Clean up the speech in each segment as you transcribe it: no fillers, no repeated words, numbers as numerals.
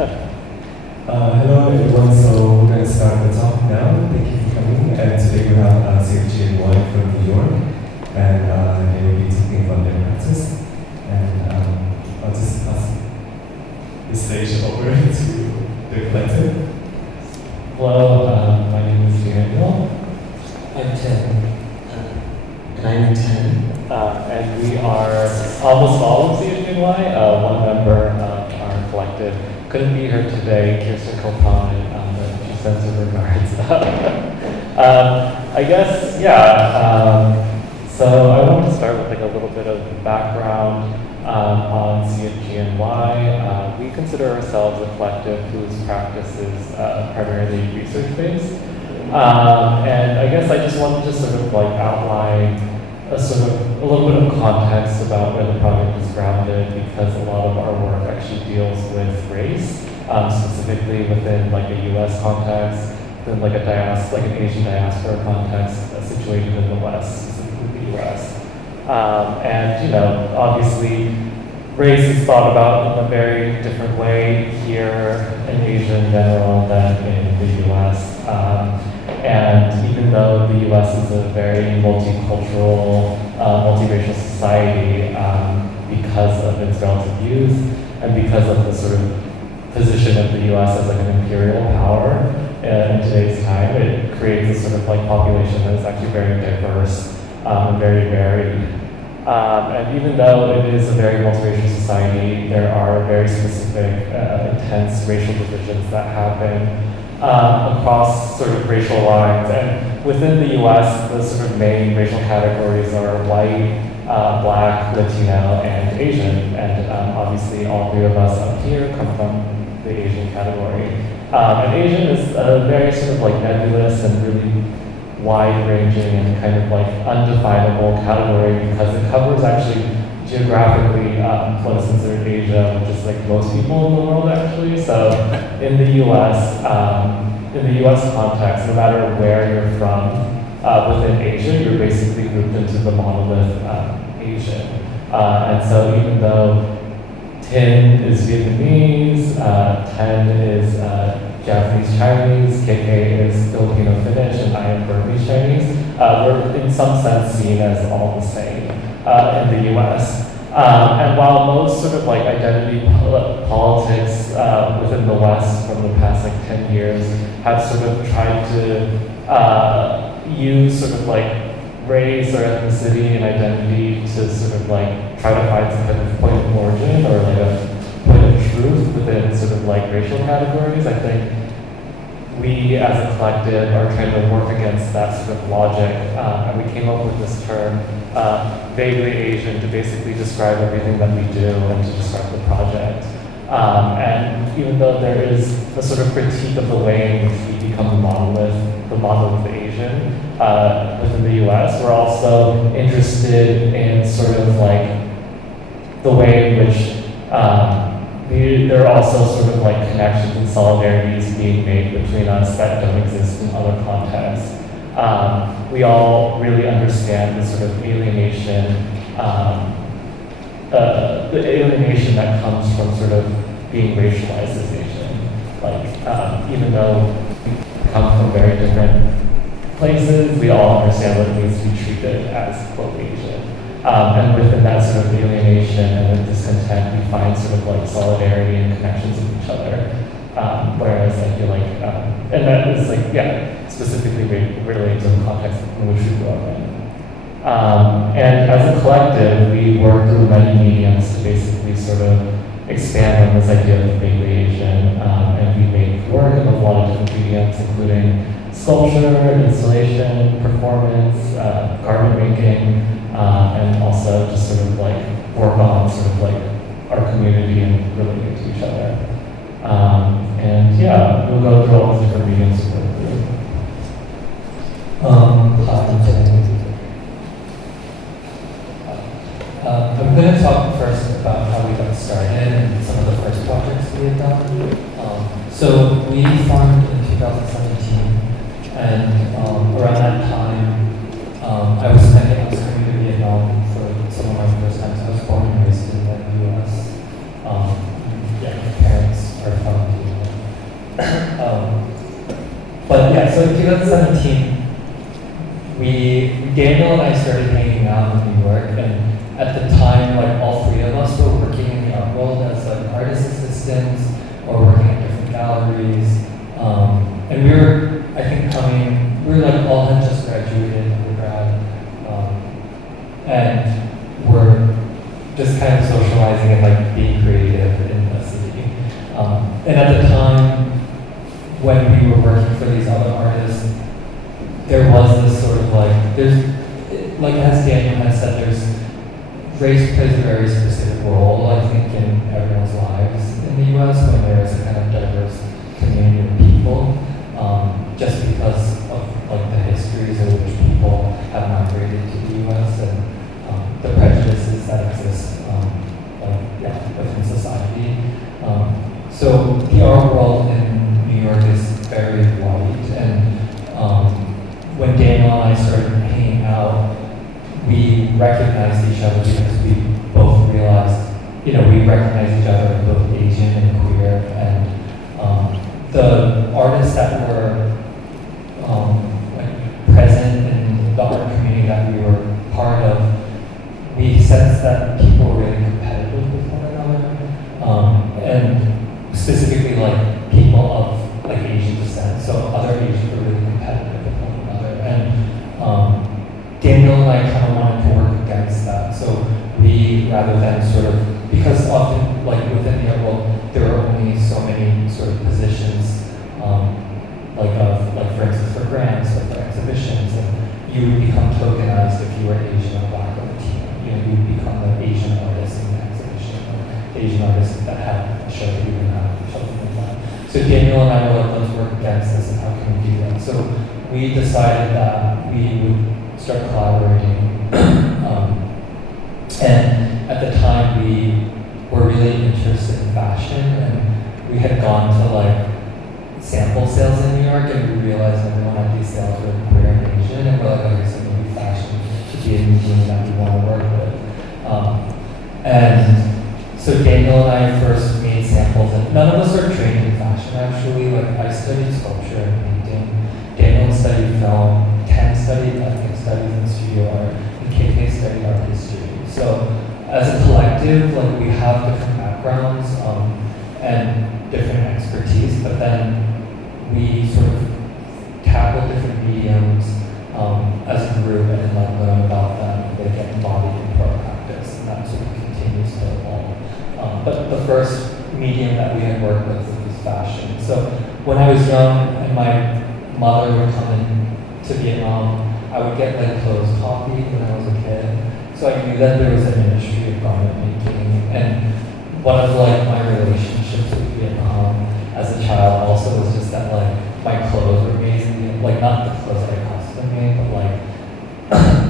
Hello everyone, so we're going to start the talk now. Thank you for coming. And today we have CFGNY from New York, and they will be talking about their practice. And I'll just pass the stage over to the collective. Hello, my name is Daniel. I'm 10. And I'm 10. And we are almost all of CFGNY. One member of our collective couldn't be here today, Kirsten Kopan, but she sends her regards. I guess, so I want to start with like a little bit of background on CFGNY. We consider ourselves a collective whose practice is primarily research-based. And I guess I just wanted to sort of like outline a little bit of context about where the project is grounded, because a lot of our work actually deals with race, specifically within like a U.S. context, then like an Asian diaspora context situated in the West, specifically the U.S. And obviously, race is thought about in a very different way here in Asia in general than in the U.S. And even though the U.S. is a very multicultural, multiracial society, because of its relative youth and because of the sort of position of the U.S. as like an imperial power in today's time, it creates a sort of like population that is actually very diverse and very varied. And even though it is a very multiracial society, there are very specific, intense racial divisions that happen across sort of racial lines. And within the US, the sort of main racial categories are white, Black, Latino, and Asian. And obviously all three of us up here come from the Asian category. And Asian is a very sort of like nebulous and really wide-ranging and kind of like undefinable category, because it covers actually geographically what is considered Asia, which is like most people in the world actually. So in the U.S. Context, no matter where you're from within Asia, you're basically grouped into the monolith Asian. And so even though Tin is Vietnamese, Ten is Japanese Chinese, KK is Filipino Finnish, and I am Burmese Chinese, we're in some sense seen as all the same in the US. And while most sort of like identity politics within the West from the past like 10 years have sort of tried to use sort of like race or ethnicity and identity to sort of like try to find some kind of point of origin or like a point of truth within sort of like racial categories, I think we as a collective are trying to work against that sort of logic, and we came up with this term, vaguely Asian, to basically describe everything that we do and to describe the project. And even though there is a sort of critique of the way in which we become the monolith Asian within the US, we're also interested in sort of like the way in which there are also sort of like connections and solidarities being made between us that don't exist in other contexts. We all really understand the sort of alienation, the alienation that comes from sort of being racialized as Asian. Like, even though we come from very different places, we all understand what it means to be treated as quote Asian. And within that sort of alienation and the discontent, we find sort of like solidarity and connections with each other. Whereas I feel like, and that is like, specifically related to the context in which we grew up in. And as a collective, we work through many mediums to basically sort of expand on this idea of vaguely Asian. And we make work in a lot of different mediums, including sculpture, installation, performance, garment making, and also just sort of like work on sort of like our community and relating to each other. And we'll go through all these different mediums to work through. I'm going to talk first about how we got started and some of the first projects we had done. So we formed in 2017, and around that time, I was coming to Vietnam for some of my first times. I was born and raised in the U.S. My parents are from yeah, so in 2017, Daniel and I started hanging out in New York, and at the time, like all three of us were working in the art world as like artist assistants or working at different galleries. And we were, I think, we were like all had just graduated undergrad, and we're just kind of socializing and like being creative in the city. And at the time, when we were working for these other artists, there was this sort of like, like as Daniel has said, race plays a very specific role, I think, in everyone's lives in the US when there is a kind of diverse community of people, just because of like the histories in which people have migrated to the US and the prejudices that exist within society. So the art world in New York is very white, and when Daniel and I started hanging out, we recognized each other because we both realized, we recognized each other as both Asian and queer, and the artists that were present in the art community that we were part of, we sensed that people were really competitive with one another, and specifically like people of like Asian descent, so other Asians were really competitive with one another, and Daniel and I kind of wanted to work against that. So we, rather than sort of, because often like within the art world, there are only so many sort of positions, like for instance for grants or for exhibitions, and you would become tokenized if you were Asian or Black or Latino. You would become the Asian artist in the exhibition, or the Asian artist that had a show that you didn't have, something like that. So Daniel and I were like, let's work against this, and how can we do that? So we decided that we would start collaborating. And at the time, we were really interested in fashion, and we had gone to like sample sales in New York, and we realized everyone at these sales were queer and Asian, and we're like, okay, so maybe fashion should be a medium that we want to work with. And so Daniel and I first made samples, and none of us are trained in fashion actually. Like I studied sculpture and painting. Daniel studied film. Ken studied ethnic studies and studio art, and KK studied art history. So as a collective, like we have different backgrounds and different expertise, but then we sort of tackle different mediums as a group and then like learn about them, they get embodied into our practice, and that sort of continues to evolve. But the first medium that we had worked with was fashion. So when I was young and my mother would come in to Vietnam, I would get like clothes copied when I was a kid. So I knew that there was an industry of garment making, and one of like my relationships with Vietnam as a child also was just that like my clothes were amazing, like not the clothes that I custom made, but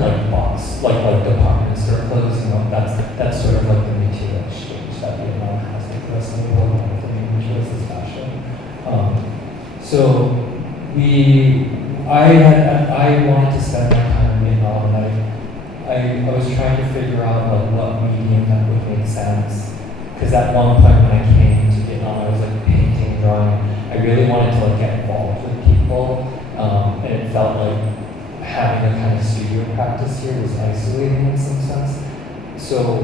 like box, like department store clothes. That's sort of like the material exchange that Vietnam has with the rest of the world. One of the main choices is fashion. So I wanted to spend my time in Vietnam, and I was trying to figure out like what medium that would make sense. Because at one point when I came to Vietnam, I was like painting, drawing. I really wanted to like get involved with people, and it felt like having a kind of studio practice here was isolating in some sense. So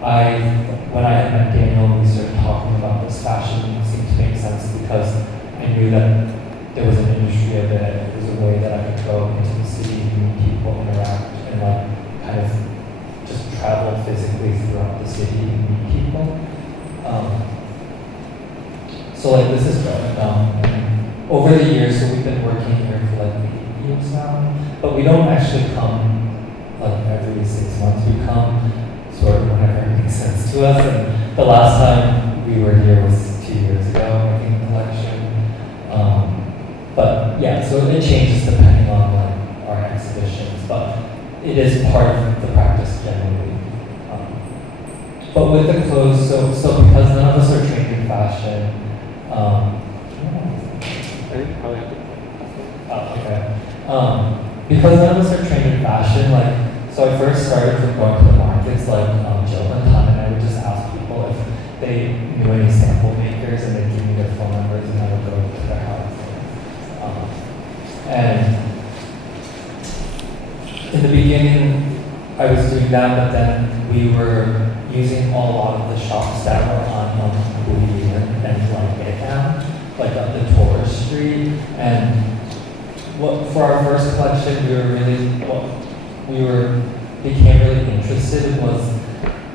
when I had met Daniel, we started talking about this. Fashion seemed to make sense because I knew that there was an industry of it. It was a way that I could go into the city, meet people, interact, and like kind of just travel physically throughout the city and meet people. So like this is going on. Over the years, so we've been working here for like 8 years now, but we don't actually come like every 6 months. We come sort of whenever it makes sense to us. And the last time we were here was 2 years ago making a collection. But yeah, so it changes depending on like our exhibitions, but it is part of the practice generally. But with the clothes, so because none of us are trained in fashion, I think you probably have to. okay. Because none of us are trained in fashion, like, so I first started from going to the markets like Jill and Tom, and I would just ask people if they knew any sample makers, and they'd give me their phone numbers, and I would go to their house. the beginning, I was doing that, but then we were using a lot of the shops that were on Bouillon and like Baytown, like up the tourist street. And for our first collection, became really interested in was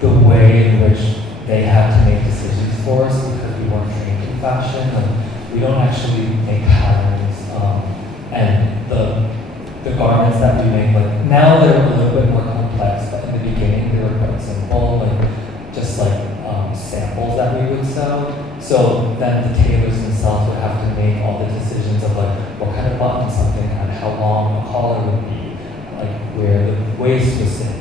the way in which they had to make decisions for us because we weren't trained in fashion. Like, we don't actually make patterns, and the garments that we make, like now they're a little bit more complex, but in the beginning they were quite simple, like just like samples that we would sew. So then the tailors themselves would have to make all the decisions of like what kind of button something had, how long a collar would be, like where the waist was cinched.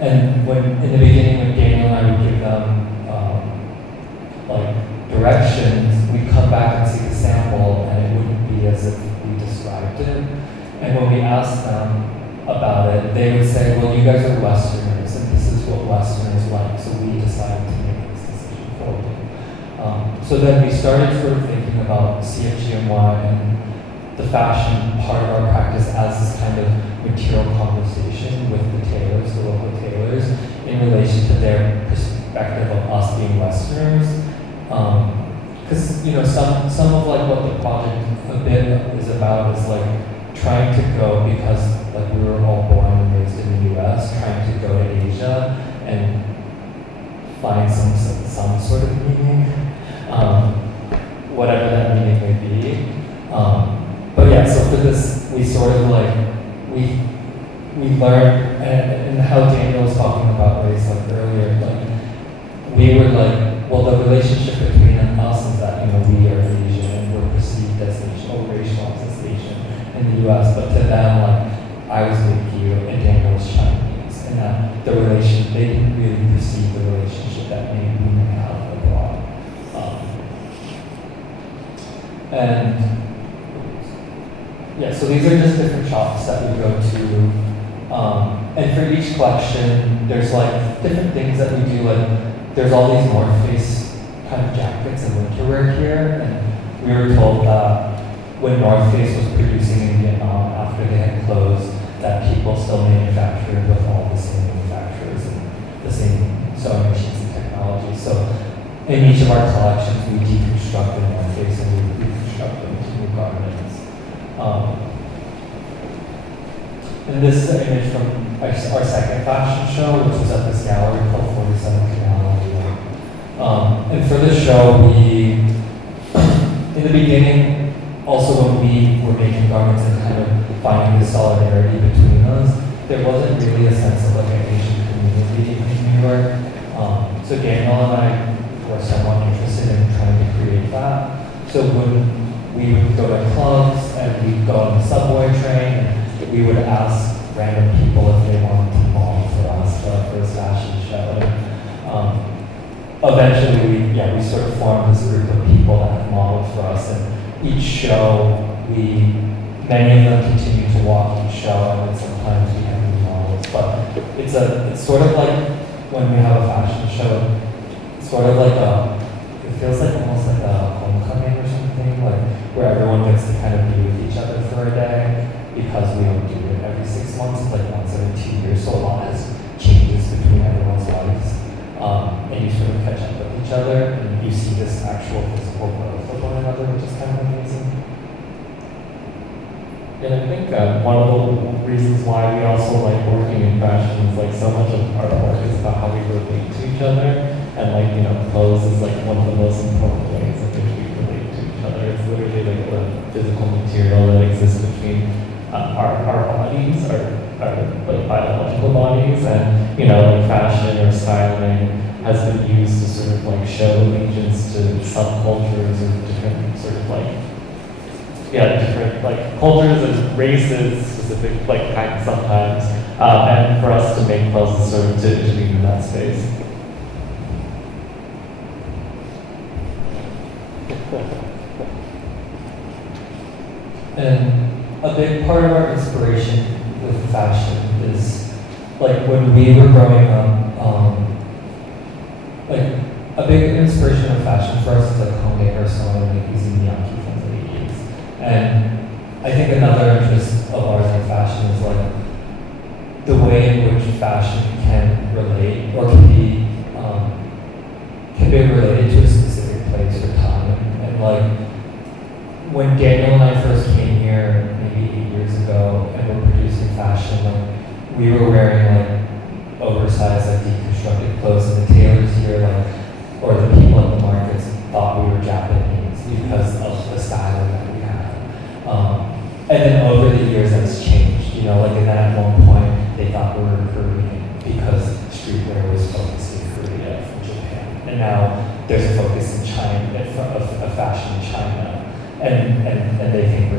And when in the beginning when Daniel and I would give them like directions, we'd come back and see the sample and it wouldn't be as if we described it. And when we asked them about it, they would say, well, you guys are Westerners and this is what Westerners like, so we decided to make this decision for you. So then we started sort of thinking about CFGNY and the fashion part of our practice as this kind of material conversation with the tailors, the local tailors, in relation to their perspective of us being Westerners. Because some of like what the project a bit is about is like trying to go, because like we were all born and raised in the US, trying to go to Asia and find some sort of meaning, whatever that meaning may be. But yeah, so for this, we sort of like, we learned, and how Daniel was talking about race like earlier, like we were like, well, the relationship between us is that, we are Asian and we're perceived as Asian, or racialized as Asian in the US, but to them, like, I was Filipino and Daniel was Chinese, and that they didn't really perceive the relationship that maybe we might have abroad. And yeah, so these are just different shops that we go to. And for each collection, there's like different things that we do. Like there's all these North Face kind of jackets and winter wear here. And we were told that when North Face was producing in Vietnam after they had closed, that people still manufactured with all the same manufacturers and the same sewing machines and technology. So in each of our collections, we deconstruct the North Face and we reconstruct them into new garments. And this is an image from our second fashion show, which was at this gallery called 47 Canal. And for this show, in the beginning, also when we were making garments and kind of finding the solidarity between us, there wasn't really a sense of like an Asian community in New York. So Daniel and I were somewhat interested in trying to create that. So when we would go to clubs and we'd go on the subway train and we would ask random people if they wanted to model for us for our first fashion show. Eventually, we sort of formed this group of people that have modeled for us, and each show, many of them continue to walk each show, and then sometimes we have new models. But it's sort of like when we have a fashion show, it's sort of like it feels like almost like a homecoming or something, like where everyone gets to kind of be with each other for a day, because we don't do it every 6 months, it's like once every 2 years, so a lot has changes between everyone's lives. And you sort of catch up with each other, and you see this actual physical growth of one another, which is kind of amazing. And I think one of the reasons why we also like working in fashion is like so much of our work is about how we relate to each other, and like clothes is like one of the most important ways in which we relate to each other. It's literally like the physical material that exists between our bodies, our like biological bodies, and like fashion or styling has been used to sort of like show allegiance to subcultures or different sort of like different like cultures and races, specific like kinds sometimes, and for us to make clothes is sort of to be in that space. And a big part of our inspiration with fashion is, like when we were growing up, like a big inspiration of fashion for us is like homemaker sewing, like using Miyake from the 80s. And I think another interest of ours in fashion is like the way in which fashion can relate or can be related to a specific place or time. And like when Daniel and I first came here maybe 8 years ago and were producing fashion, like we were wearing like oversized, like deconstructed clothes, and the tailors here, like, or the people at the markets thought we were Japanese because of the style that we had. And then over the years that's changed, you know, like, and then at one point they thought we were Korean because streetwear was focused in Korea from Japan. And now there's a focus in China, of fashion in China. And they think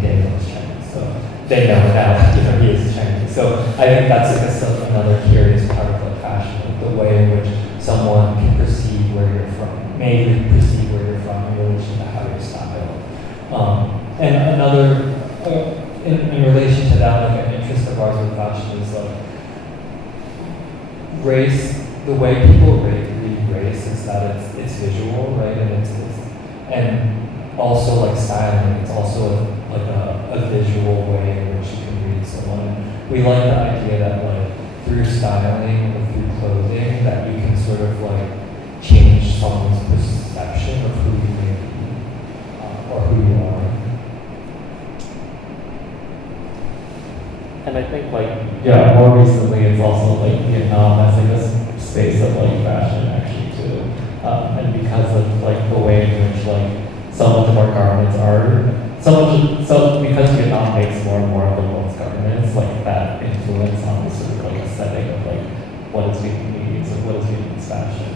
Daniel is Chinese, so they know now, you know, he is Chinese. So I think that's like another curious part of like fashion, like the way in which someone can perceive where you're from, maybe perceive where you're from in relation to how you're styled. And another, in relation to that, like an interest of ours with fashion is like race. The way people read race is that it's visual, right? And also like styling. It's also like a visual way in which you can read someone. We like the idea that like through styling or through clothing that you can sort of like change someone's perception of who you may be or who you are. And I think more recently it's also like Vietnam has like this space of like fashion actually too. And because of like the way in which like so much of our garments are, because Vietnam makes more and more of the world's garments, like that influence on the sort of like aesthetic of like what is Vietnamese and what is Vietnamese fashion.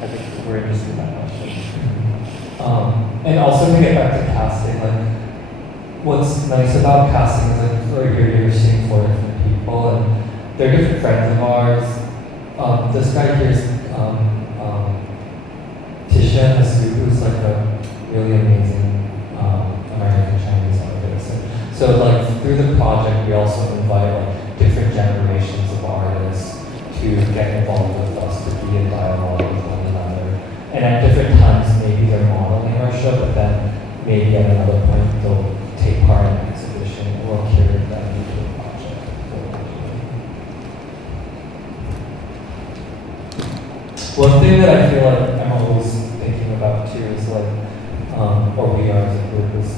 I think we're interested in that question. And also to get back to casting, like what's nice about casting is like right here you're seeing 4 different people and they're different friends of ours. This guy here is Tisha Hasu, who's like a really amazing American Chinese artist. And so like through the project we also invite like different generations of artists to get involved with us, to be in dialogue with one another. And at different times maybe they're modeling our show, but then maybe at another point they'll take part in an exhibition or curate that into a project. One thing that I feel like I'm always thinking about too is like, or we are as a group, is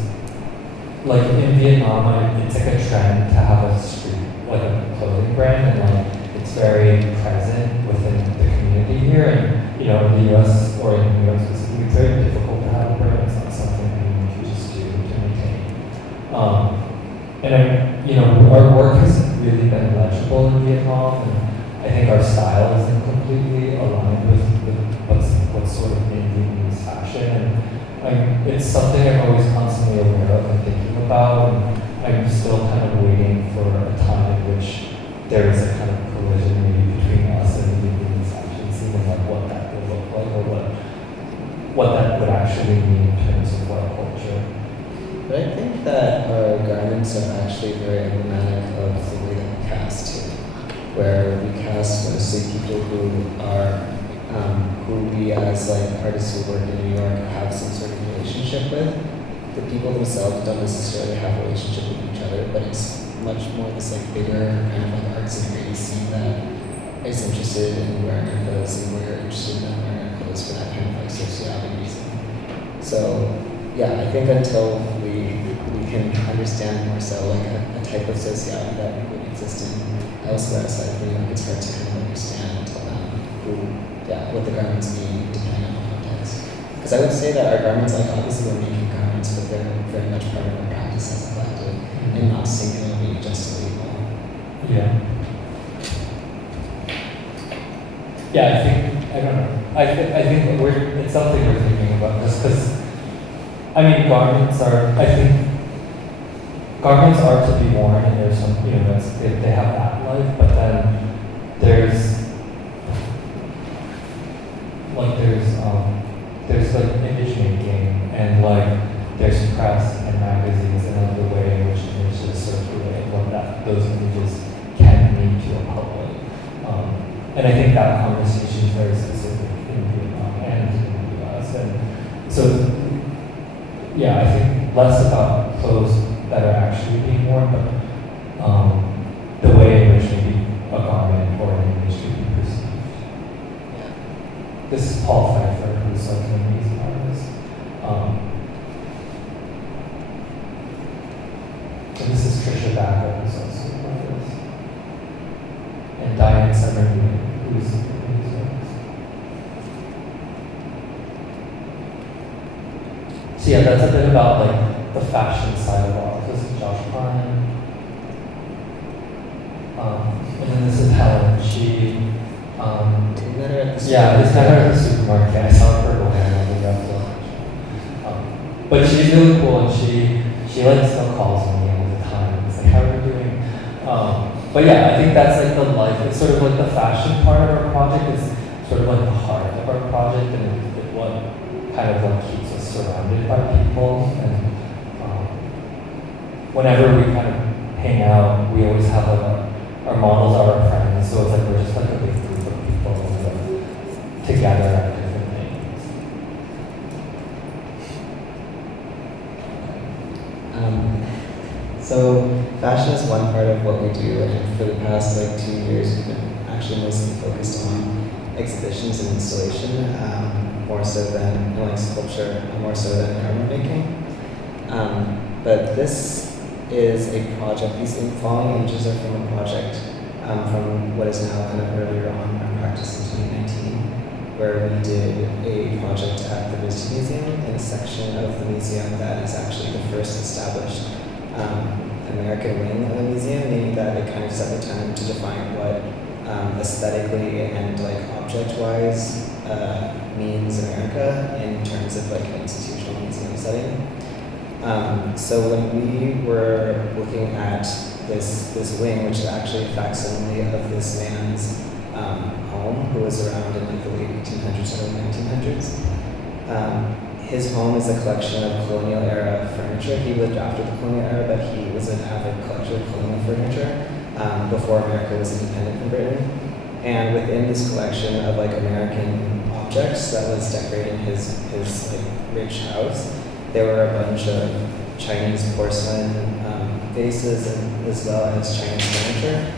like in Vietnam, it's like a trend to have a street, like a clothing brand, and like it's very present within the community here. And you know, in the US or in New York specifically, it's very difficult to have a brand. It's not something anyone can just do to maintain. And you know, our work has really been legible in Vietnam, and I think our style isn't completely aligned with what's sort of in Vietnamese fashion. And it's something I'm always constantly aware of and thinking about, and I'm still kind of waiting for a time in which there is a kind of collision maybe between us and the Vietnamese fashion scene, and like what that would look like, or what that would actually mean in terms of white culture. But I think that our garments are actually very emblematic of the way that we cast too, where we cast mostly people who are who we as like artists who work in New York have some sort of relationship with. The people themselves don't necessarily have a relationship with each other, but it's much more this like bigger kind of like arts and creative scene that is interested in wearing our clothes, and we're interested in wearing our clothes for that kind of like sociological reason. So yeah, I think until we can understand more so like a type of sociology that would exist in elsewhere aside from New York, it's hard to kind of understand what the garments mean depending on the context. Because I would say that our garments, like obviously we're making garments, but they're very much part of our practice as a collective, and not singularly just a label. Yeah. Yeah, I don't know. I think it's something we're thinking about, just because, I mean, garments are to be worn, and there's some, you know, they have that life, but then there's like image making, and like there's press and magazines, and like the way in which images circulate, and what those images can mean to a public. And I think that conversation is very specific in Vietnam and in the US. And so, yeah, I think less about clothes that are actually being worn, but the way in which this is Paul Pfeiffer, who's like an amazing artist. And this is Trisha Bacca, who's also an artist. And Diane Summerly, who's an amazing artist. So yeah, that's a bit about like the fashion side of art. This is Josh Klein. And then this is Helen. She Met her at the yeah, I just met her at the supermarket. I saw her go hang on the ground floor. But she's really cool, and she like still calls me all the time. It's like, how are you doing? But yeah, I think that's like the life. It's sort of like the fashion part of our project is sort of like the heart of our project, and it what kind of like keeps us surrounded by people. And whenever we kind of hang out, we always have like our models are our friends, so it's like we're just like a big group of people like, together at different things. So fashion is one part of what we do, and for the past like 2 years we've been actually mostly focused on exhibitions and installation, more so than like sculpture, more so than garment making. But this is a project, these following images are from a project from what is now kind of earlier on in our practice in 2019, where we did a project at the Visitor Museum in a section of the museum that is actually the first established American wing of the museum, meaning that it kind of set the tone to define what aesthetically and like object-wise means America in terms of like an institutional museum setting. So when we were looking at this wing, which is actually a facsimile of this man's home, who was around in like the late 1800s, early 1900s. His home is a collection of colonial era furniture. He lived after the colonial era, but he was an avid collector of colonial furniture before America was independent from Britain. And within this collection of like American objects that was decorating his like rich house, there were a bunch of Chinese porcelain vases and as well as Chinese furniture.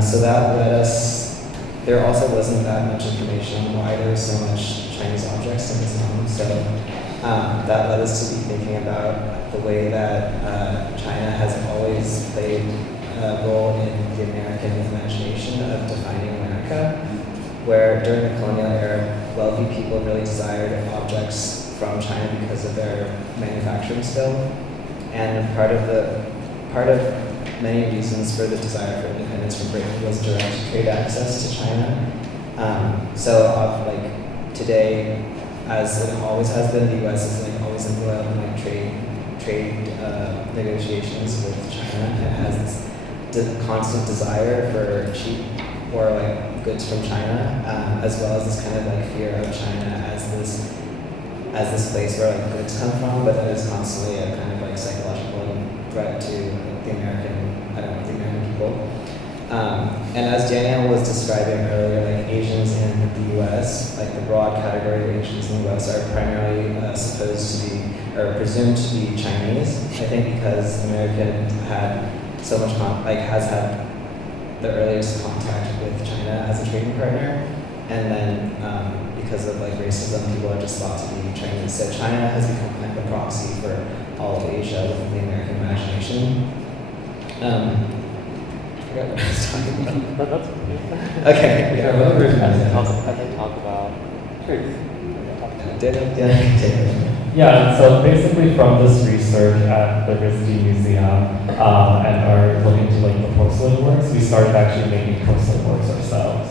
So that led us, there also wasn't that much information on why there was so much Chinese objects in his home. So that led us to be thinking about the way that China has always played a role in the American imagination of defining America, where during the colonial era, wealthy people really desired objects from China because of their manufacturing skill, and part of many reasons for the desire for independence from Britain was direct trade access to China. Like today, as it always has been, the U.S. is like always embroiled in like trade negotiations with China. It has this constant desire for cheap or like goods from China, as well as this kind of like fear of China as this place where like goods come from, but that is constantly a kind of like psychological threat to the American people. And as Danielle was describing earlier, like Asians in the U.S., like the broad category of Asians in the U.S. are primarily supposed to be or presumed to be Chinese. I think because America had so much has had the earliest contact with China as a trading partner, and then because of like racism, people are just thought to be Chinese. So China has become kind of a proxy for all of Asia within the American imagination. I forgot what I was talking about. That's Okay. Yeah, and then talk about truth. Yeah, so basically from this research at the RISD Museum and are looking to like the porcelain works, we started actually making porcelain works ourselves.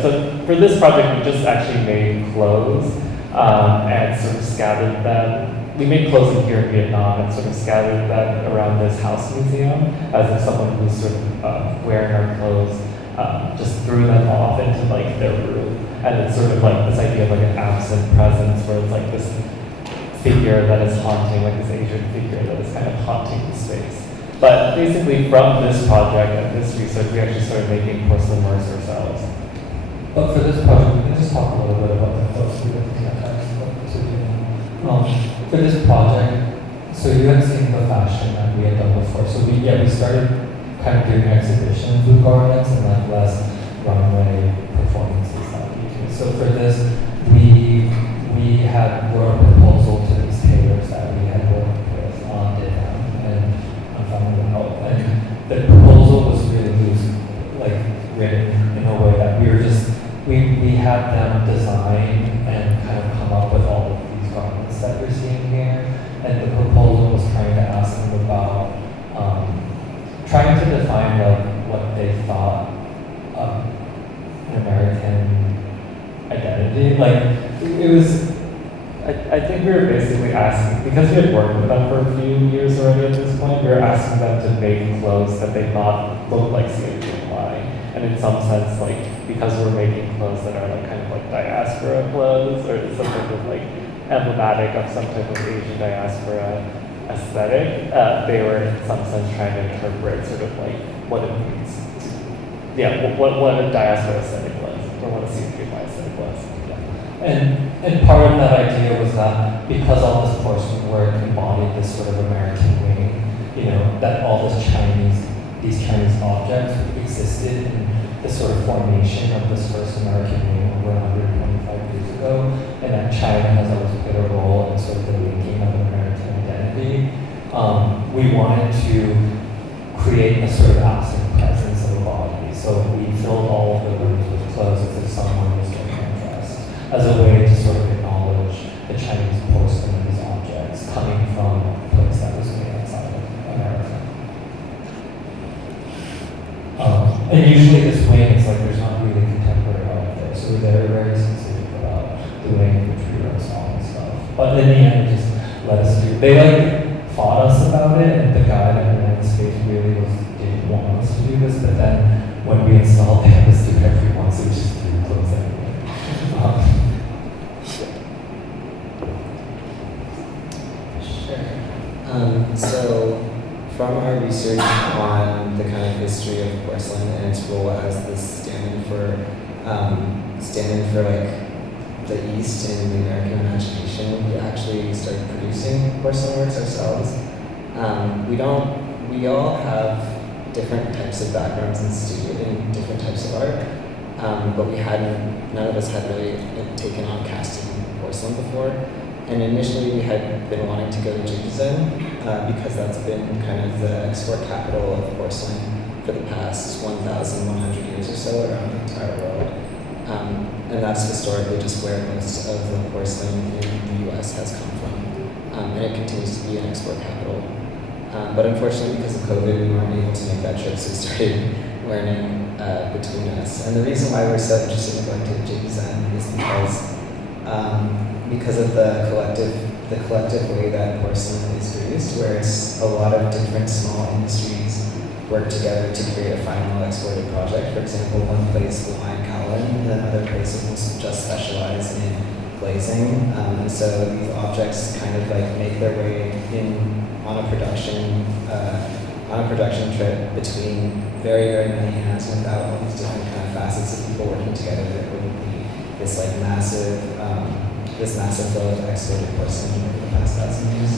So for this project, we just actually made clothes and sort of scattered them. We made clothes in here in Vietnam and sort of scattered them around this house museum as if someone who's sort of wearing our clothes just threw them off into like their room. And it's sort of like this idea of like an absent presence where it's like this figure that is haunting, like this Asian figure that is kind of haunting the space. But basically from this project and this research, we actually started making porcelain works ourselves. But for this project, we can just talk a little bit about the clothes we looked at. For this project, so you had seen the fashion that we had done before. So we started kind of doing exhibitions with garments and like less runway performances that we do. So for this, we had wrote a proposal to these tailors that we had worked with on Divan and found it out. And the proposal was really loose, like written in a way that we had them design and kind of come up with all of these garments that you're seeing here. And the proposal was trying to ask them about, trying to define like what they thought an American identity. Like it was. I think we were basically asking, because we had worked with them for a few years already at this point, we were asking them to make clothes that they thought looked like CFGNY. And in some sense, like, because we're making clothes that are like kind of like diaspora clothes or some type of like emblematic of some type of Asian diaspora aesthetic, they were in some sense trying to interpret sort of like what it means to, what a diaspora aesthetic was, or what a CFGNY aesthetic was. And part of that idea was that because all this porcelain work embodied this sort of American way, that all these Chinese objects existed in the sort of formation of this first American way over 125 years ago, and that China has always played a role in sort of the making of American identity. We wanted to create a sort of absent presence of a body. So we filled all of the rooms with clothes as if someone was getting undressed, as a way to sort of acknowledge the Chinese porcelain of these objects coming from a place that was made outside of America. And usually this way, it's like there's not really contemporary art there, so they're very specific about doing which we wrote songs and stuff. But in the end, they just let us do. They like fought us about it, and the guy that ran the space really didn't want us to do this. But then when we installed, they had us do every once, so we just threw clothes everywhere. Sure. So from our research on the kind of history of porcelain and its role as this stand-in for like the East in the American imagination, we actually started producing porcelain works ourselves. We all have different types of backgrounds in different types of art, but none of us had really taken on casting porcelain before. And initially we had been wanting to go to Jiuzhen because that's been kind of the export capital of porcelain for the past 1,100 years or so around the entire world. And that's historically just where most of the porcelain in the US has come from. And it continues to be an export capital. But unfortunately, because of COVID, we weren't able to make that trip, so we started learning between us. And the reason why we're so interested in going to Jiuzhen is because of the collective way that porcelain is produced, where it's a lot of different small industries work together to create a final exported project. For example, one place will line Kowloon, and then other places will just specialize in glazing. And so these objects kind of like make their way on a production trip between very, very many hands, without all these different kind of facets of people working together. There wouldn't be this like massive flow of exported porcelain over the past 1,000 years.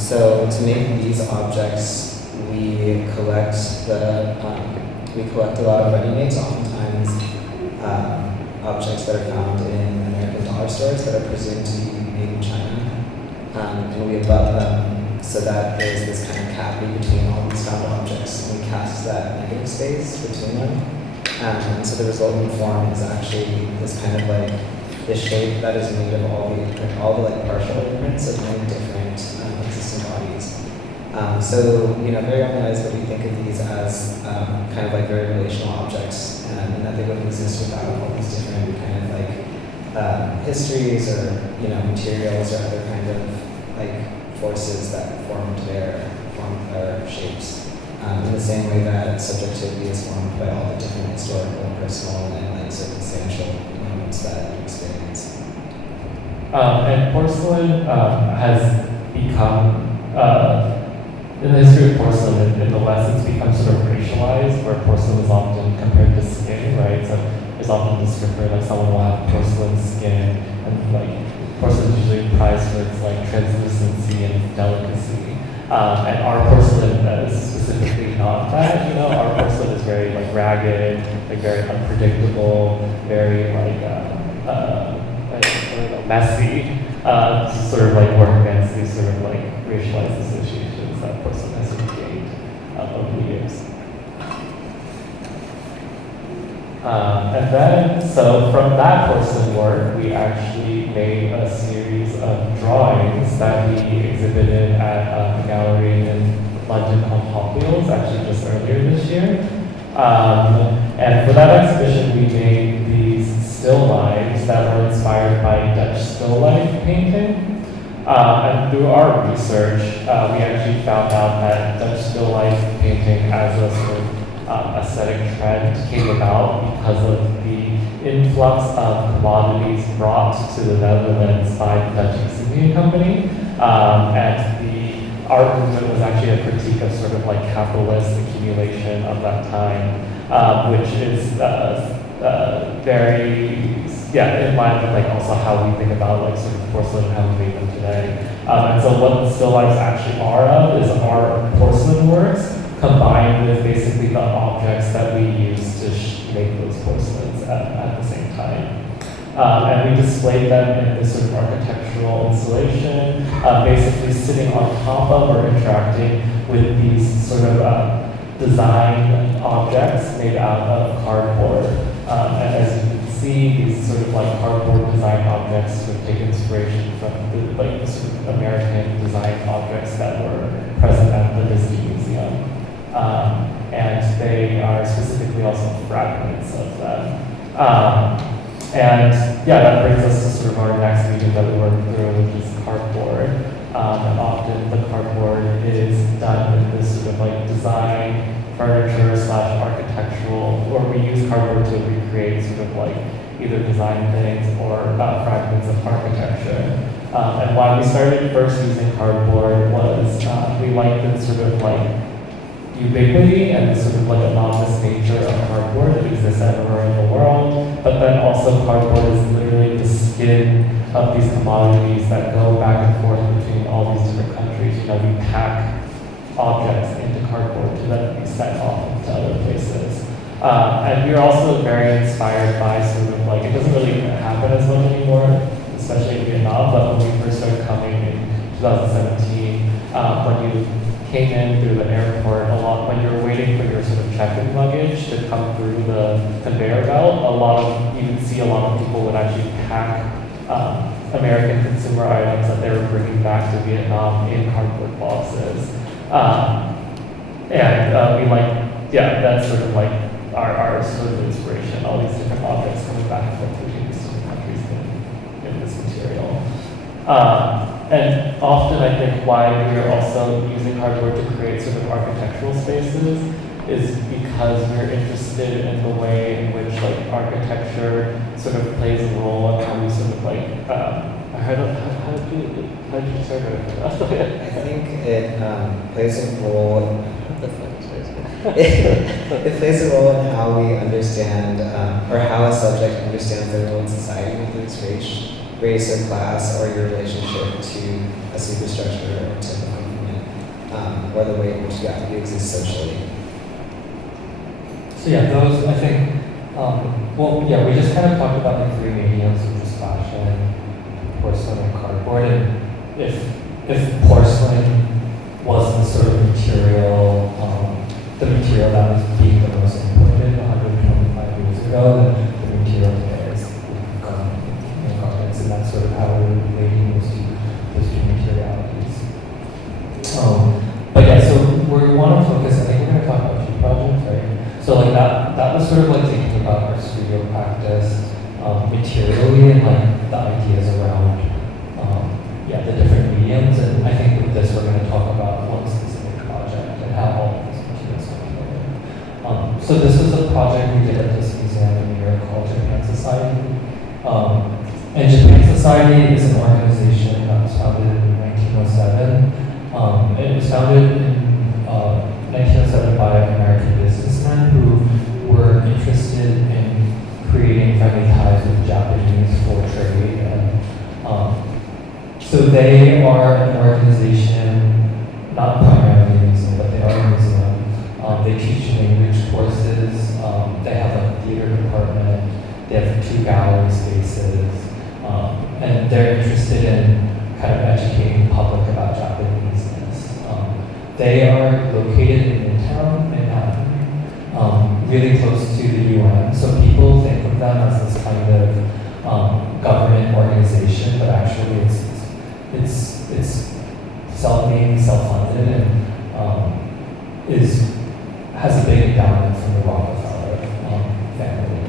So to make these objects, we collect a lot of ready-mades, oftentimes objects that are found in American dollar stores that are presumed to be made in China. And we abut them so that there's this kind of cavity between all these found objects, and we cast that negative space between them. And so the resulting form is actually this kind of like this shape that is made of all the like partial imprints of many different existing bodies. So very often that we think of these as kind of like very relational objects, and that they wouldn't exist without all these different kind of like histories or materials or other kind of like forces that formed their shapes. In the same way that subjectivity is formed by all the different historical, personal, and like circumstantial moments that you experience. And porcelain has become, in the history of porcelain in the West, it's become sort of racialized, where porcelain is often compared to skin, right? So there's often a descriptor, like someone will have porcelain skin, and like porcelain is usually prized for its like translucency and delicacy. And our porcelain is specifically not that, our porcelain is very like ragged, like very unpredictable, very like I don't know, messy, to sort of like work against these sort of like racialized associations that porcelain has sort of gained over the years. And then, so from that porcelain work, we actually made a series of drawings that we exhibited at a gallery in London called Hopwheels, actually just earlier this year. And for that exhibition, we made these still lifes that were inspired by Dutch still life painting. And through our research, we actually found out that Dutch still life painting as a sort of aesthetic trend came about because of the influx of commodities brought to the Netherlands by the Dutch East India Company. And the art movement was actually a critique of sort of like capitalist accumulation of that time, which is very, in line with like also how we think about like sort of porcelain and how we make them today. And so what the still lifes actually are of is our porcelain works combined with basically the objects that we use to make those porcelains at the same time. And we displayed them in this sort of architectural installation, basically sitting on top of or interacting with these sort of design objects made out of cardboard. And as you can see, these sort of like cardboard design objects sort of take inspiration from the like sort of American design objects that were present at the Disney Museum. And they are specifically also fragments of them. And that brings us to sort of our next medium that we work through, which is cardboard. And often the cardboard is done in this sort of like design, furniture / architectural, or we use cardboard to recreate sort of like either design things or fragments of architecture. And why we started first using cardboard was we liked the sort of like ubiquity and the sort of like anonymous nature of cardboard that exists everywhere in the world, but then also cardboard is literally the skin of these commodities that go back and forth between all these different countries. You know, we pack objects into cardboard to then be sent off to other places. And we're also very inspired by sort of like, it doesn't really happen as much anymore, especially in Vietnam, but when we first started coming in 2017, when you came in through the airport, when you were waiting for your sort of check-in luggage to come through the conveyor belt, you would see a lot of people would actually pack American consumer items that they were bringing back to Vietnam in cardboard boxes. And we like, that's sort of like our sort of inspiration, all these different objects coming back and forth between these different countries in this material. And often I think why we are also using cardboard to create sort of architectural spaces is because we're interested in the way in which like architecture sort of plays a role in how we sort of like, how did you start it? I think it plays a role, it plays a role in how we understand, or how a subject understands their role in society, whether it's race or class, or your relationship to a superstructure or to the movement, or the way in which you exist socially. So those, I think, we just kind of talked about the three mediums, which is fashion, porcelain, and cardboard. And if porcelain was the sort of material, the material that was being the most imported 125 years ago, then the material today is garments, and that's sort of how we're relating those two materialities. So we want to focus, I think we're going to talk about two projects, right? So like that was sort of like thinking about our studio practice materially and like the ideas around the different mediums. And I think with this we're going to talk about one specific project and how all of these materials come together. So this is a project we did at this museum in New York called Japan Society. And Japan Society is an organization that was founded in 1907. It was founded in 1907 by American businessmen who were interested in creating friendly ties with Japanese for trade. And so they are an organization, not primarily a museum, but they are a museum. They teach language courses. They have 2 gallery spaces, and they're interested in kind of educating the public about Japaneseness. They are located in Midtown, Manhattan, really close to the UN. So people think of them as this kind of government organization, but actually it's mainly self-funded and has a big endowment from the Rockefeller family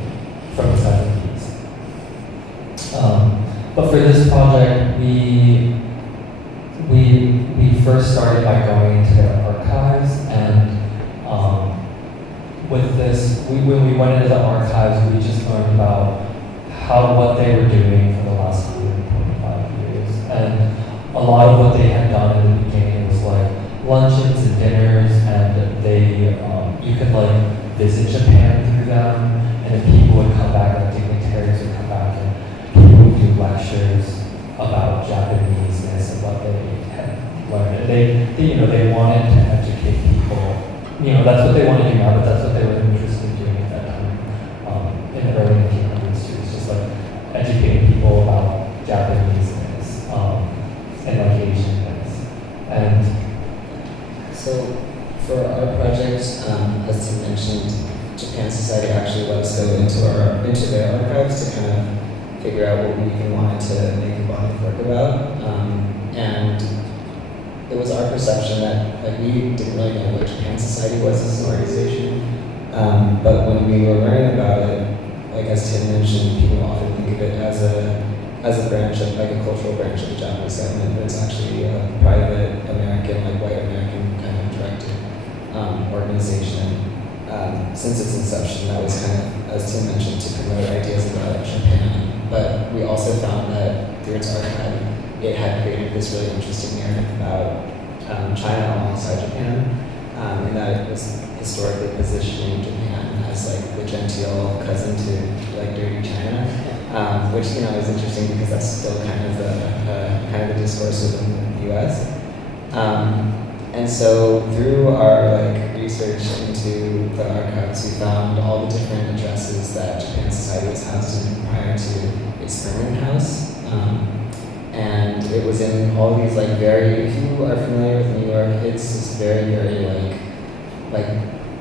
from the 70s. But for this project, we first started by going into their archives, and with this, when we went into the archives, we just learned about what they were doing for the last 125 years. And a lot of what they had done in the beginning was like luncheons and dinners, and you could like visit Japan through them, and then people would come back, like dignitaries would come back, and people would do lectures about Japaneseness and what they had learned. They wanted to educate people. That's what they want to do now, but that's what they were interested in doing at that time in the early 1900s too. It's just like educating people about Japaneseness and like Asianness. And so for our project, as Tim mentioned, Japan Society actually let us go into their archives to kind of figure out what we even wanted to make a body of work about. And it was our perception that we didn't really know what Japan Society was as an organization. But when we were learning about it, as Tim mentioned, people often think of it as a branch of a cultural branch of the Japanese government, but it's actually a private American, white American kind of directed organization. Since its inception, that was kind of, as Tim mentioned, to promote ideas about Japan. But we also found that through its archive, it had created this really interesting narrative about China alongside Japan, in that it was historically positioning Japan as the genteel cousin to dirty China, which is interesting because that's still kind of the discourse within the U.S. And so through our research into the archives, we found all the different addresses that Japan Society was housed in prior to its permanent house. And it was in all these if you are familiar with New York, it's this very, very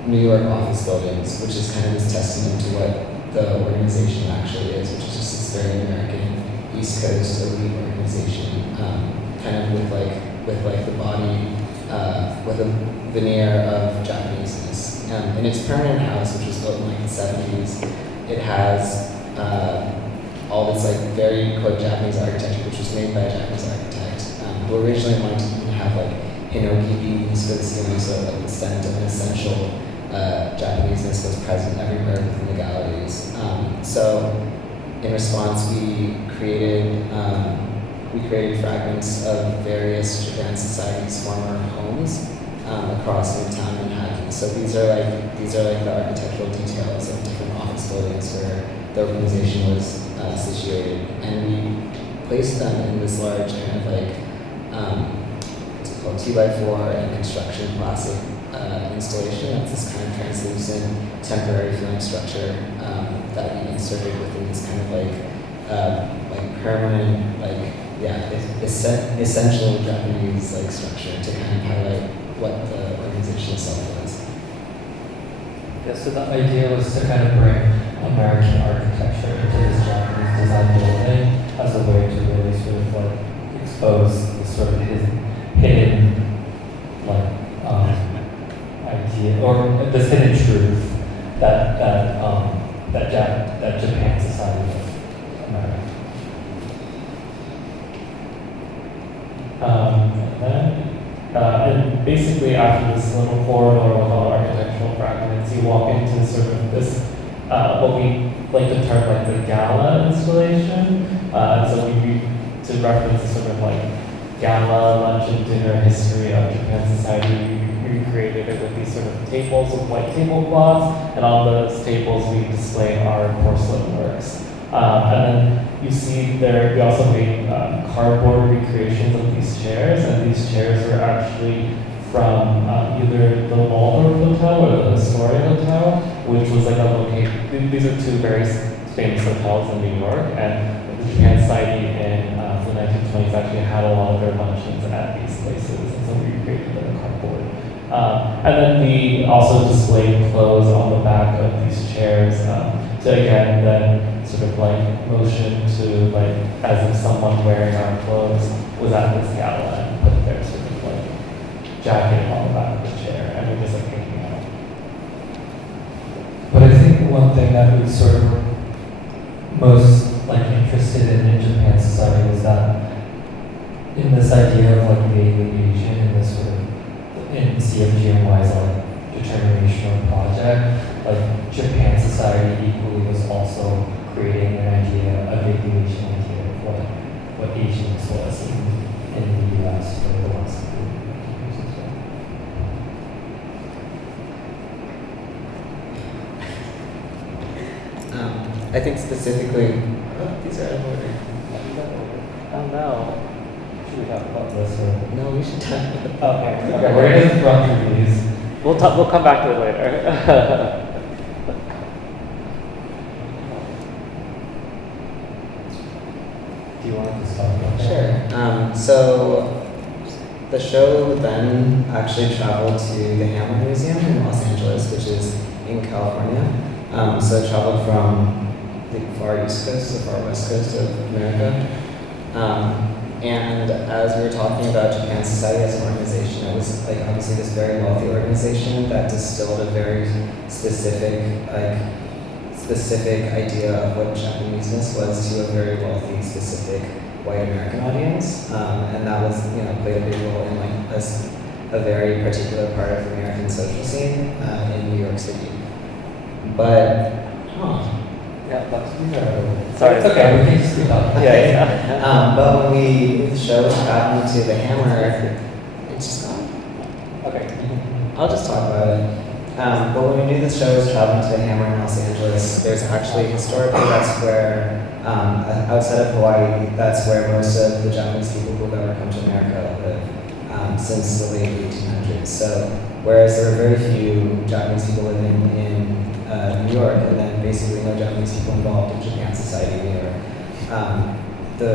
New York office buildings, which is kind of this testament to what the organization actually is, which is just this very American East Coast elite organization, kind of with the body, with a veneer of Japaneseness. In its permanent house, which was built in the 70s, it has all this very quote Japanese architecture, which was made by a Japanese architect, who originally wanted to have hinoki beams for the ceiling, so the scent of an essential Japaneseness was present everywhere within the galleries. So in response, we created fragments of various Japan Society's former homes across Midtown Manhattan. So these are the architectural details of different office buildings where the organization was situated, and we placed them in this large kind of what's it called, 2x4 and construction plastic installation. That's this kind of translucent temporary feeling structure that we inserted within this kind of permanent essential Japanese structure to kind of highlight what the organization itself was. Yeah, so the idea was to kind of bring American architecture into this Japanese design building as a way to really sort of expose the sort of hidden idea or this hidden truth that Japan Society was America. And basically after this little corridor with all architectural fragments, you walk into sort of this, what we like to term the gala installation. And so to reference the sort of gala, lunch and dinner history of Japan Society, we recreated it with these sort of tables with white tablecloths, and on those tables we display our porcelain works. And then you see there, we also made cardboard recreations of these chairs, and these chairs were actually from either the Waldorf Hotel or the Astoria Hotel, which was a location. These are two very famous hotels in New York, and the Japan Society in the 1920s actually had a lot of their functions at these places, and so we recreated them in cardboard. And then we also displayed clothes on the back of these chairs to again then sort of like motion to like as if someone wearing our clothes was at this gala and put their sort of like jacket on the back of the chair, and we just like hanging out. But I think one thing that we sort of most like interested in Japan society was that in this idea of like vaguely Asian in this sort of in CFGNY's like determination project, like Japan society equally was also creating an idea, a vaguely Asian idea of what Asians was in the US for the last couple of years as well. I think specifically, these are out of order. Oh no. Should we talk about this or? No, we should talk about Okay, we're gonna run through these. We'll come back to it later. Do you want to start about that? Sure. So the show then actually traveled to the Hammer Museum in Los Angeles, which is in California. So it traveled from the far east coast to the far west coast of America. And as we were talking about Japan Society as an organization, it was like obviously this very wealthy organization that distilled a very specific idea of what Japaneseness was to a very wealthy, specific white American audience, and that was played a big role in like a very particular part of the American social scene in New York City. But Yeah, that's Sorry. It's okay, we can just keep up. Yeah. But when the show happened to the Hammer, it's just gone. Okay. I'll just talk about it. But when we knew the show was traveling to the Hammer in Los Angeles, there's actually historically that's where, outside of Hawaii, that's where most of the Japanese people who've ever come to America live since the late 1800s. So whereas there were very few Japanese people living in New York, and then basically no Japanese people involved in Japan Society in New York, the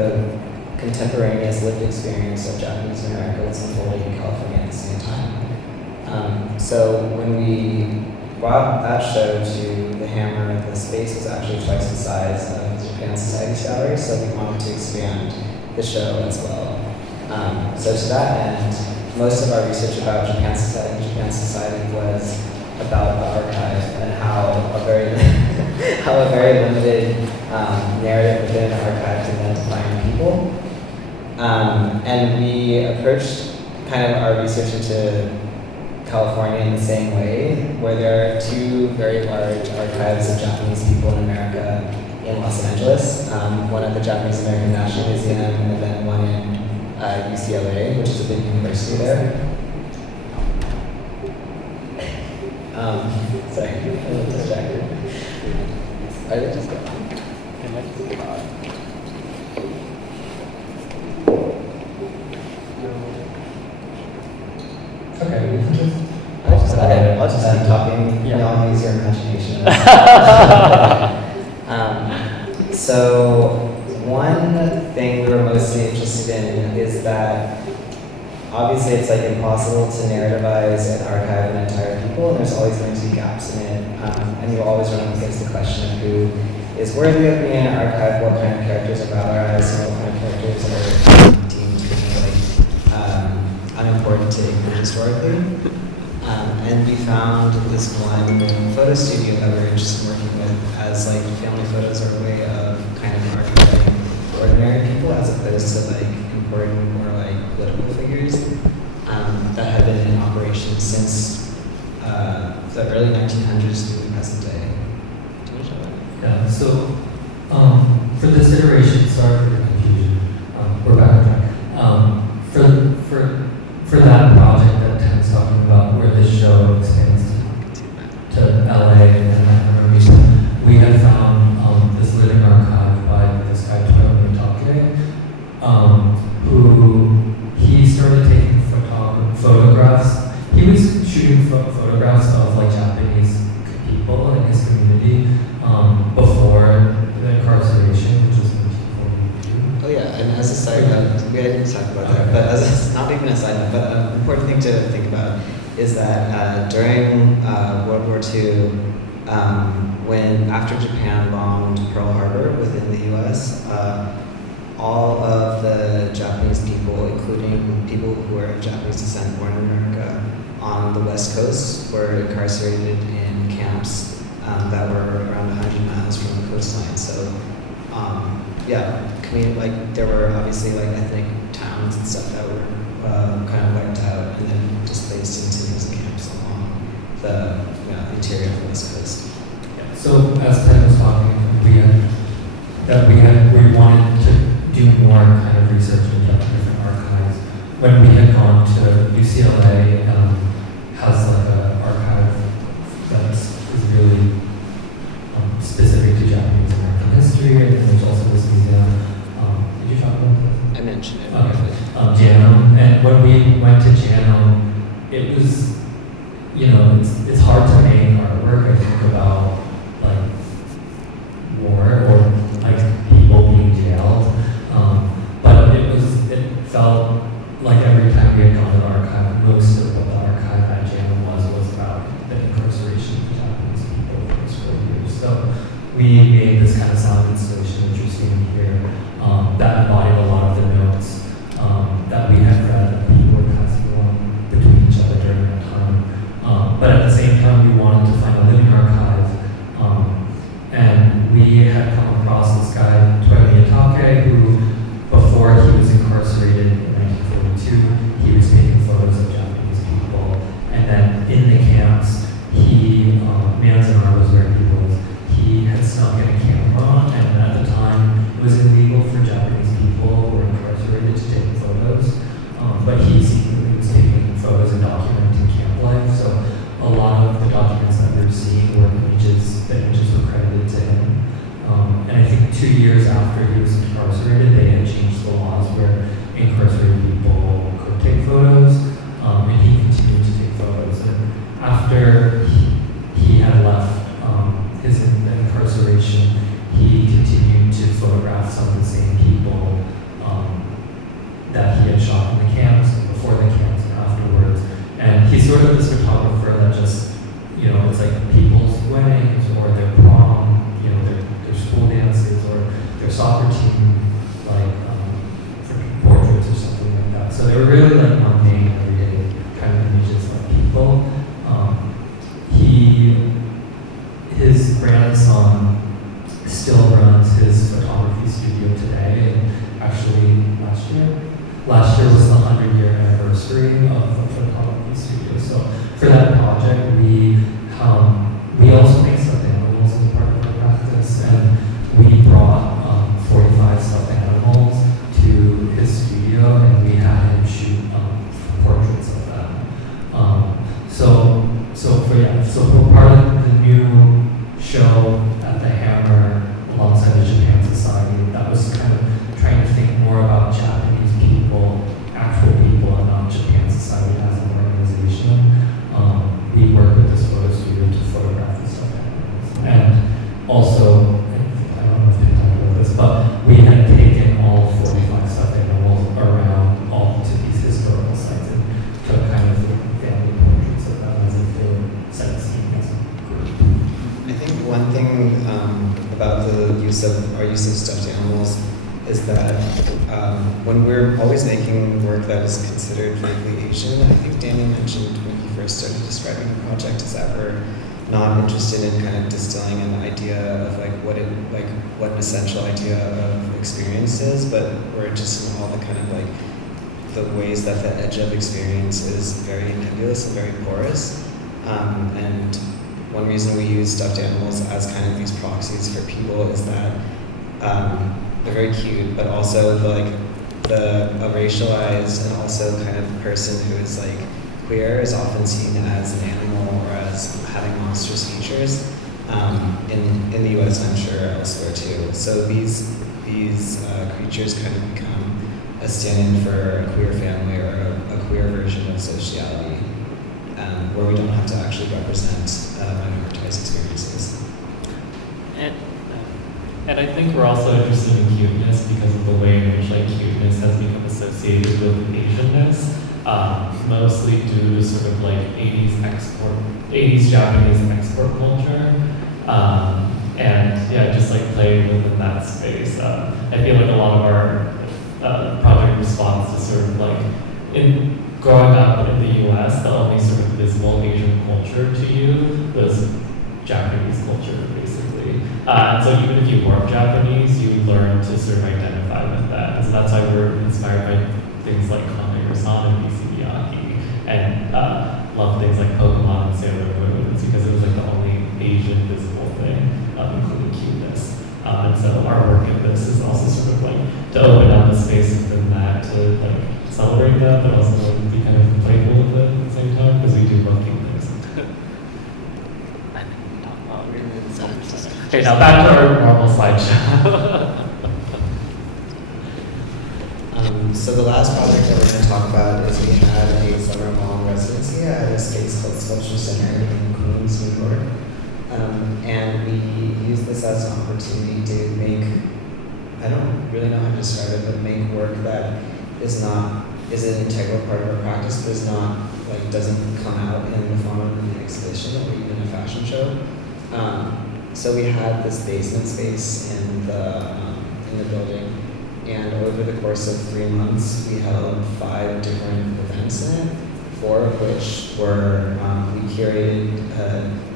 contemporaneous lived experience of Japanese America was unfolding in California at the same time. So when we brought that show to the Hammer, the space was actually twice the size of the Japan Society's gallery, so we wanted to expand the show as well. So to that end, most of our research about Japan Society was about the archive and how a very limited narrative within an archive can then define people. And we approached kind of our research into California in the same way, where there are two very large archives of Japanese people in America in Los Angeles, one at the Japanese American National Museum and then one in UCLA, which is a big university there. Sorry, I'm a little distracted. Are they just gone? Okay, we can just. I'll just keep talking. Yeah. Y'all use your imagination. So one thing we were mostly interested in is that obviously it's like impossible to narrativize and archive an entire people, and there's always going to be gaps in it, and you always run up against the question of who is worthy of being archived, what kind of characters are valorized, and what kind of characters are deemed to be like unimportant to include historically. And we found this one photo studio that we were interested in working with as like family photos are a way of kind of archiving ordinary people as opposed to like important or like political figures that have been in operation since the early 1900s through the present day. Do you want to show that? Yeah, so for this iteration, sorry for the confusion, we're back on track. For that project that Tim's talking about, where this show expands to LA and that region, we had found this living archive by this guy, Toyomi Take, who he started taking photographs. He was shooting photographs of like Japanese people in his community before is that during World War II, when after Japan bombed Pearl Harbor within the U.S., all of the Japanese people, including people who were of Japanese descent born in America, on the West Coast were incarcerated in camps that were around 100 miles from the coastline. So, there were obviously ethnic towns and stuff that were kind of wiped out and then displaced into these camps along the interior of the West Coast. Yeah. So as Ted was talking, we wanted to do more kind of research into different archives. When we had gone to UCLA, has like an archive that is really specific to Japanese American history, and there's also this museum. Did you talk about that? I mentioned it. Okay. JANM, and when we went to JANM, it was, it's hard to make artwork, I think, about like war or like people being jailed. But it felt like every time we had gone to the archive, most of what the archive at JANM was about the incarceration of Japanese people for 4 years. So we made this kind of sound installation that you're seeing here that embodied a lot of the notes that we had read that people were passing along between each other during that time. But at the same time, we wanted to find a living archive. And we had come across this guy, Toyo Miyatake, who, before he was incarcerated in 1942, he was taking photos of Japanese people. And then in the camps, Manzanar was where he was. He had snuck in a camera, and at the time, it was illegal for Japanese people who were incarcerated to take photos. But he secretly was taking photos and documenting camp life. So a lot of the documents that we're seeing were images, the images were credited to him. And I think 2 years after he was incarcerated, they had changed the laws where incarcerated people could take photos, and he continued to take photos. And after he had left his incarceration, he continued to photograph some of the same people that he had shot in the camps, and before the camps and afterwards. And he's sort of this photographer that just, it's like people's weddings or their prom, their school dances or their soccer team, for portraits or something like that. So they were really like mundane, everyday kind of images of people. His grandson still runs his photography studio today, and actually last year was the 100-year anniversary of the photography studio. So for that project, we also make stuffed animals as part of our practice, and we brought 45 stuffed animals to his studio, and we had him shoot portraits of them. So for part of the new show at the Hammer alongside the Japan Society, that was kind of trying to think more about Japanese people, actual people, and not Japan Society as an organization. We work with this photo studio to photograph the stuffed animals. And also, I don't know if they talked about this, but we had taken all 45 stuffed animals around all to these historical sites and took kind of family portraits of them as if they were sightseeing as a group. I think one thing about our use of stuffed animals is that when we're always making work that is considered vaguely Asian, I think Danny mentioned when he first started describing the project is that we're not interested in kind of distilling an idea of what an essential idea of experience is, but we're interested in all the kind of the ways that the edge of experience is very nebulous and very porous. And one reason we use stuffed animals as kind of these proxies for people is that they're very cute, but also a racialized and also kind of person who is queer is often seen as an animal or as having monstrous features in the U.S. and I'm sure elsewhere too. So these creatures kind of become a stand-in for a queer family or a queer version of sociality, where we don't have to actually represent minoritized experiences. And I think we're also interested in cuteness because of the way in which cuteness has become associated with Asianness. mostly due to sort of like 80s Japanese export culture. And yeah, just like playing within that space. I feel like a lot of our project response to sort of like, in growing up in the US, the only sort of visible Asian culture to you was Japanese culture, basically. And so even if you weren't Japanese, you learn to sort of identify with that. And so that's why we're inspired by things like Kame-san and Isibiyaki, and love things like Pokemon and Sailor Moon. It's because it was like the only Asian visible thing, including cuteness. And so our work in this is also sort of like to open up the space within that to like celebrate that, but also like be kind of playful with it at the same time, because we do love cute things. Okay, now back to our normal slideshow. So the last project that we're going to talk about is we had a summer-long residency at a space called Sculpture Center in Queens, New York. And we used this as an opportunity to make, I don't really know how to describe it, but make work that is an integral part of our practice, but is not, like, doesn't come out in the form of an exhibition or even a fashion show. So we had this basement space in the building, and over the course of 3 months, we held 5 different events in it, 4 of which were we curated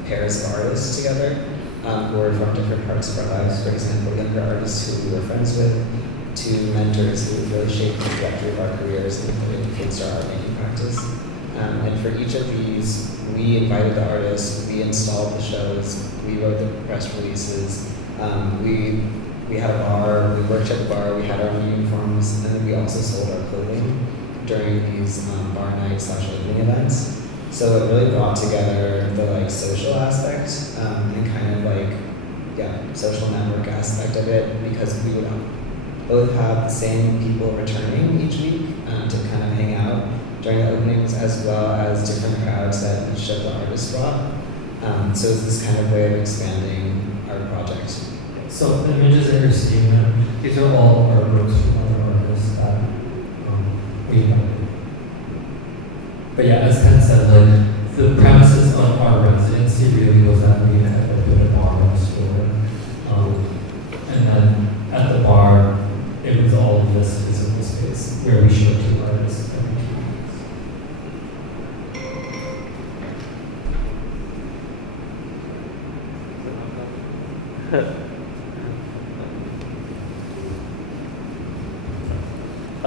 pairs of artists together who were from different parts of our lives. For example, younger artists who we were friends with, 2 mentors who really shaped the trajectory of our careers and really influenced our art making practice. And for each of these, we invited the artists, we installed the shows, we wrote the press releases, we had a bar, we worked at the bar, we had our own uniforms, and then we also sold our clothing during these bar nights / opening events. So it really brought together the like social aspect and kind of like, social network aspect of it, because we would both have the same people returning each week to kind of hang out during the openings, as well as different crowds that each of the artists brought. So it's this kind of way of expanding our project. So the images that you're seeing, these are all artworks from other artists that we have. But yeah, as Ken said, like the premises of our residency really was that we had opened a bar and a store. And then at the bar, it was all of this physical space where we showed to artists every 2 weeks.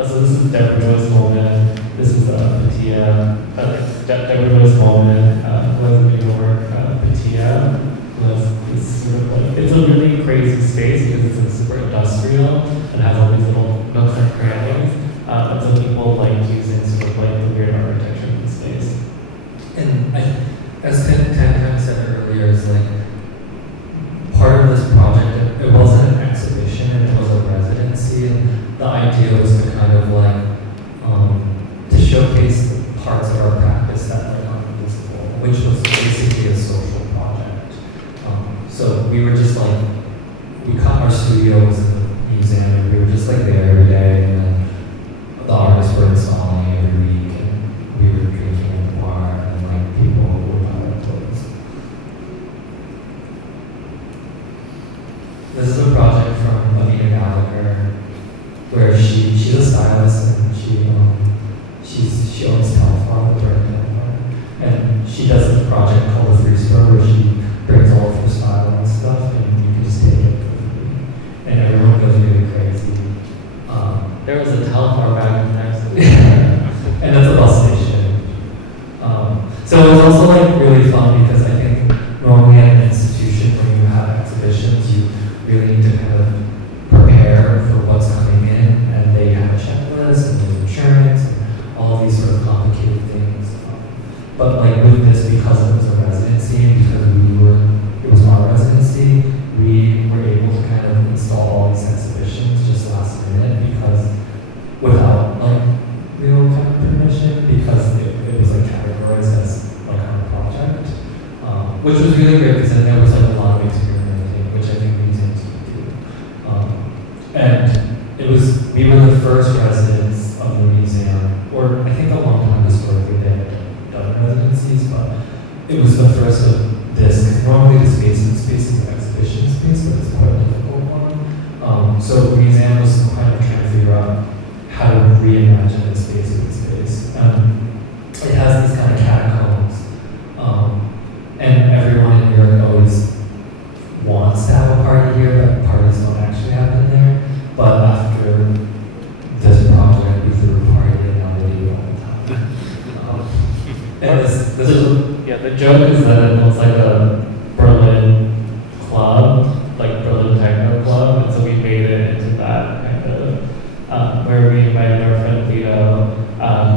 So this is Deborah Joy's moment. This is Patia. Deborah Joy's moment. Who has in New York? Patia. Who has this sort of like, it's a really crazy space because it's like super industrial and has all these little nooks and crannies. And so people like using sort of like the weird architecture of the space. And as Ken kind of said earlier, is like part of this project, it wasn't an exhibition, it was a residency. And the idea was to kind of like to showcase the parts of our practice that are invisible, which was basically a social project. So we were just like, we cut our studios in the museum, and we were just like there every day, and then the artists were installing every week, and we were drinking in the bar, and like people would buy our clothes. This is a project from Anita Gallagher, where she's a stylist, and she owns Telephone, the brand Telephone, and she does a project called the Free Store, where she brings all of her style and stuff, and you can just take it for free, and everyone goes really crazy. There was a Telephone back next to me. And that's a bus station. So it was also like really fun, because I think normally at an institution when you have exhibitions, you really need to kind of prepare for what's coming in, and they have a checklist and there's insurance and all these sort of complicated things. But like with this, because it was a residency and because it was our residency, we were able to kind of install all these exhibitions just last minute, because without like real kind of permission, because it was like categorized as like our project, which was really great, because then there was like a lot of experimenting, which I think museums do. And we were the first residents of the museum, or I think a long time it was the first of this, because normally the space is an exhibition space, but it's quite a difficult one. So museum was kind of trying to figure out how to reimagine the space with space. It has these kind of catacombs, and everyone in New York always wants to have a party here, but parties don't actually happen there. But after this project, we threw a party and now they do it all the time. And this is Yeah, the joke is that it looks like a Berlin club, like Berlin techno club, and so we made it into that kind of, where we invited our friend Lito,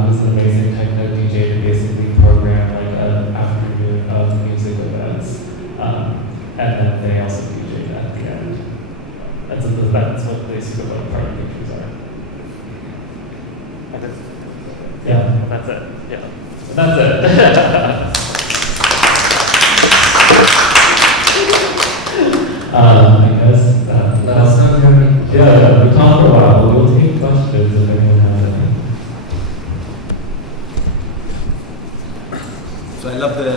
who's an amazing techno DJ, to basically program like an afternoon of music events, and then they also DJ at the end. And so that's what basically what party pictures are. Yeah, that's it. Yeah, that's it. I guess that's not very. yeah, we talked a while, but we'll take questions if anyone has any. So I love the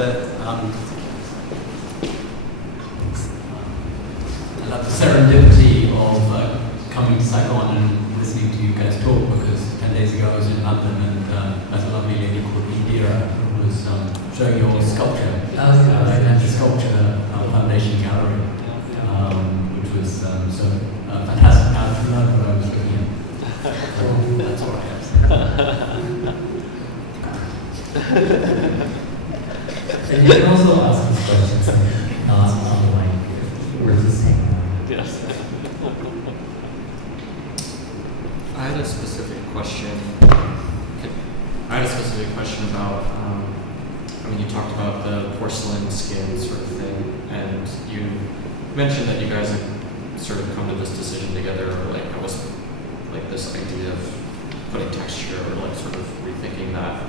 serendipity of coming to Saigon and listening to you guys talk, because 10 days ago I was in London and there's a lovely lady called Indira who was showing your sculpture at the Sculpture Foundation Gallery, which was so fantastic. Now I don't know what I was looking at. That's all right. And you can also ask us questions not online. We're just hanging out. Yes. I had a specific question. About, I mean, you talked about the porcelain skin sort of thing, and you mentioned that you guys had sort of come to this decision together, or like, I was like this idea of putting texture, or like sort of rethinking that.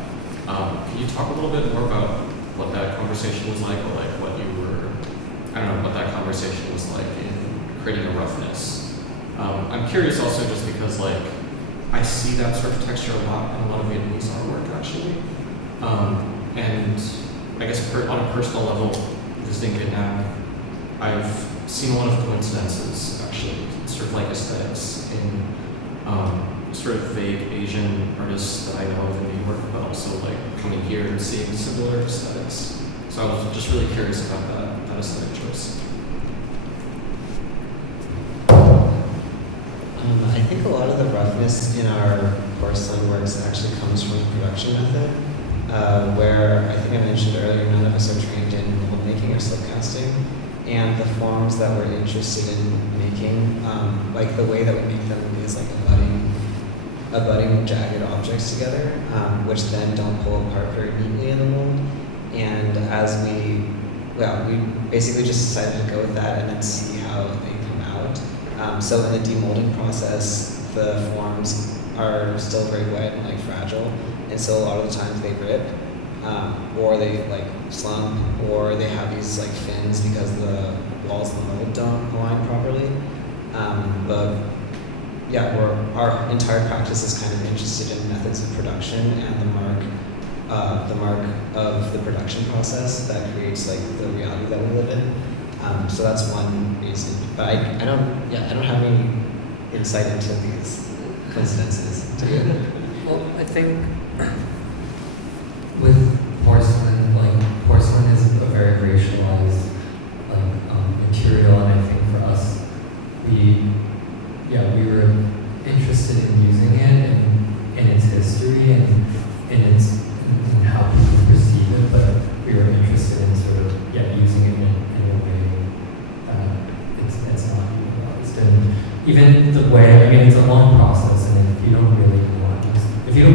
Can you talk a little bit more about what that conversation was like, or like what you were, I don't know, what that conversation was like in creating a roughness? I'm curious also just because like, I see that sort of texture a lot in a lot of Vietnamese artwork actually. And I guess on a personal level, visiting Vietnam, I've seen a lot of coincidences actually, sort of like aesthetics in sort of vague Asian artists that I know of in New York, but also like coming here and seeing similar aesthetics. So I was just really curious about that aesthetic choice. I think a lot of the roughness in our porcelain works actually comes from the production method, where I think I mentioned earlier, none of us are trained in mold making or slip casting, and the forms that we're interested in making, like the way that we make them is like abutting jagged objects together, which then don't pull apart very neatly in the mold. And as we basically just decided to go with that and then see how they come out. So in the demolding process, the forms are still very wet and like fragile, and so a lot of the times they rip, or they like slump, or they have these like fins because the walls of the mold don't align properly. But yeah, our entire practice is kind of interested in methods of production and the mark of the production process that creates like the reality that we live in. So that's one reason. But I don't have any insight into these coincidences. Do you? Well, I think with porcelain, porcelain is a very racialized material, and I think for us, we were interested in using it and in its history and in how people perceive it, but we were interested in sort of using it in a way it's not utilized. And even the way, I mean, it's a long process, and if you don't really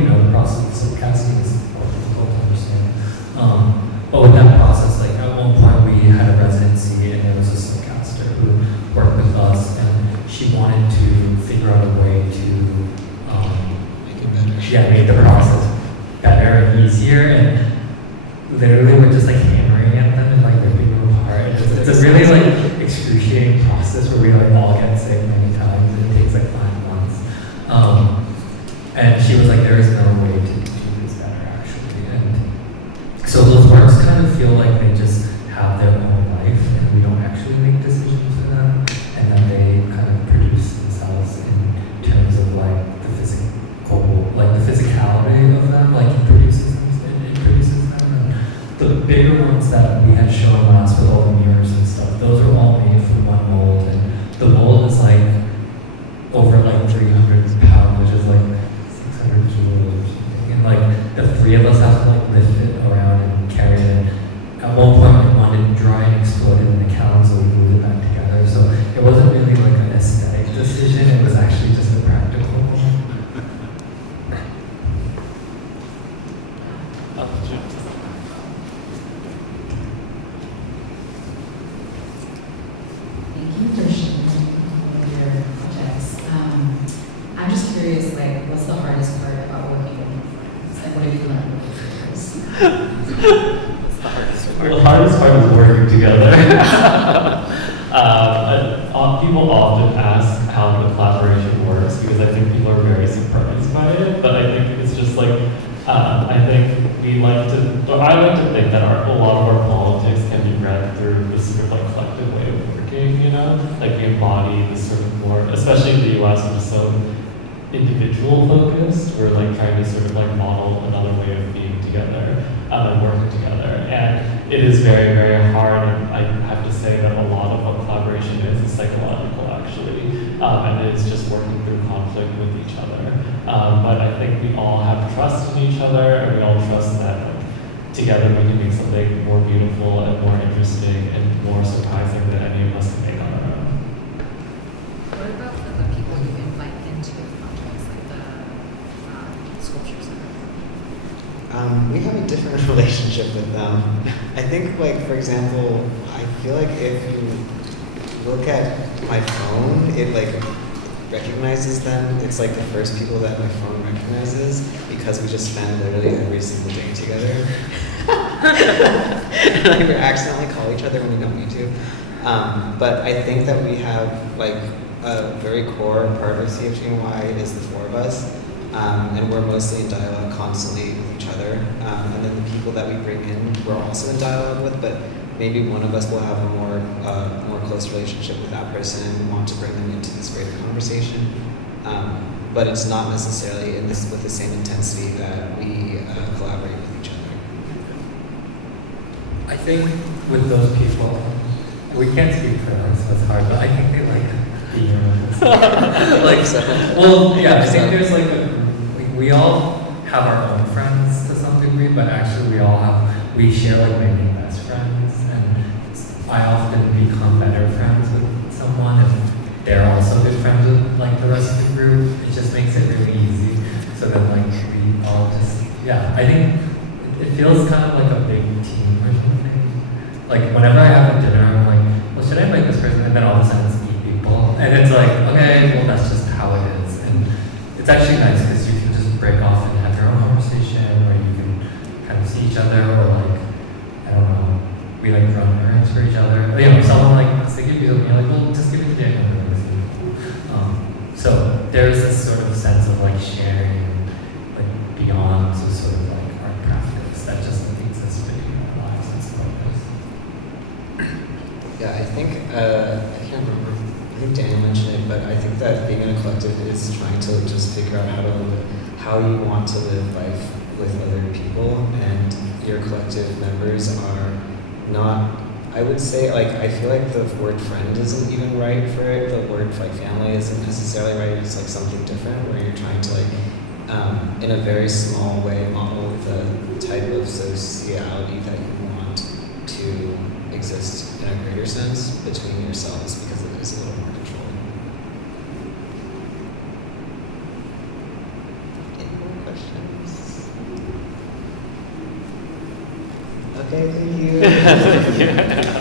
know the process of silk casting, it's quite difficult to understand. But with that process, like at one point we had a residency, and there was a silk caster who worked with us, and she wanted to figure out a way to Make it better. make the process better and easier, and literally we're just like hammering at them and like ripping them apart. It's a really like excruciating process where we like all get sick many times, and it takes like 5 months. And she was like, there is no way to do this better actually. And so those works kind of feel like hardest part is working together. People often ask how the collaboration works because I think people are very surprised by it. But I think it's just like I think I like to think that a lot of our politics can be read through this sort of like collective way of working. You know, like we embody this sort of more, especially in the U.S., which is so individual focused. We're like trying to sort of like model another way of being together and working together. And it is very, very hard. And I have to say that a lot of what collaboration is psychological, actually, and it's just working through conflict with each other. But I think we all have trust in each other, and we all trust that like, together we can make something more beautiful and more interesting and more surprising than any of us can make on our own. What about the people you invite into projects, like the sculptures? We have a different relationship with them. I think, like, for example, I feel like if you look at my phone, it like recognizes them. It's like the first people that my phone recognizes because we just spend literally every single day together. And like, we accidentally call each other when we don't need to. But I think that we have like a very core part of CFGNY is the four of us. And we're mostly in dialogue constantly with each other. And then the people that we bring in, we're also in dialogue with, but maybe one of us will have a more close relationship with that person and want to bring them into this greater conversation. But it's not necessarily with the same intensity that we collaborate with each other. I think with those people, we can't speak for them, so it's hard, but I think they like being around us. Well, yeah, I think there's like we all have our own friends to some degree, but actually we share like many best friends, and I often become better friends with someone if they're also good friends with like the rest of the group. It just makes it really easy. So then like we all just, I think it feels kind of like a big team or something. Like whenever I have a dinner, I'm like, well, should I invite this person? And then all of a sudden it's 8 people. And it's like, okay, well that's just how it is. And it's actually nice because you can just break off and have your own conversation, or you can kind of see each other, or like, I don't know, we like run errands for each other. You know, someone like wants to give you something, you're like, well, just give it to Daniel. So there's this sort of sense of like sharing, like beyond so sort of like art practice that just like exists between our lives and stuff like this. Yeah, I think, I can't remember, I think Daniel mentioned it, but I think that being in a collective is trying to just figure out how you want to live life with other people, and your collective members are not, I would say, like, I feel like the word friend isn't even right for it. The word like family isn't necessarily right. It's like something different where you're trying to like, in a very small way, model the type of sociality that you want to exist in a greater sense between yourselves, because it is a little more controlled. Any more questions? Okay, thank you.